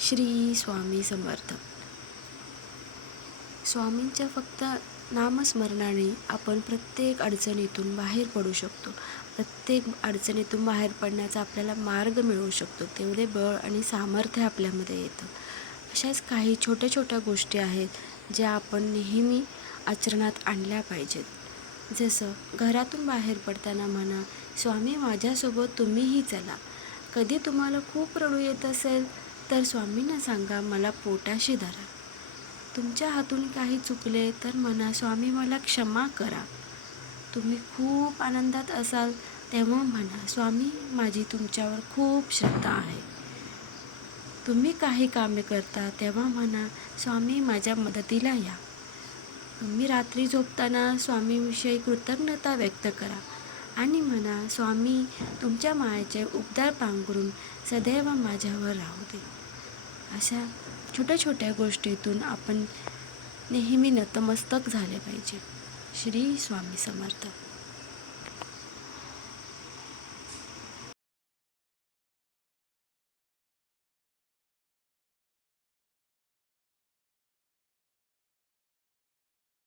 श्री स्वामी समर्थ. स्वामींच्या फक्त नामस्मरणाने आपण प्रत्येक अडचणीतून बाहेर पडू शकतो. प्रत्येक अडचणीतून बाहेर पडण्याचा आपल्याला मार्ग मिळू शकतो. तेवढे बळ आणि सामर्थ्य आपल्यामध्ये येतं. अशाच काही छोट्या छोट्या गोष्टी आहेत ज्या आपण नेहमी आचरणात आणल्या पाहिजेत. जसं घरातून बाहेर पडताना म्हणा, स्वामी माझ्यासोबत तुम्हीही चला. कधी तुम्हाला खूप रडू येत असेल तर स्वामींना सांगा, मला पोटाशी धरा. तुमच्या हातून काही चुकले तर म्हणा, स्वामी मला क्षमा करा. तुम्ही खूप आनंदात असाल तेव्हा म्हणा, स्वामी माझी तुमच्यावर खूप श्रद्धा आहे. तुम्ही काही कामे करता तेव्हा म्हणा, स्वामी माझ्या मदतीला या. तुम्ही रात्री झोपताना स्वामीविषयी कृतज्ञता व्यक्त करा आणि म्हणा, स्वामी तुमच्या मायेचे उबदार पांघरून सदैव माझ्यावर राहू दे. अशा छोट्या छोट्या गोष्टीतून आपण नेहमी नतमस्तक झाले पाहिजे. श्री स्वामी समर्थ.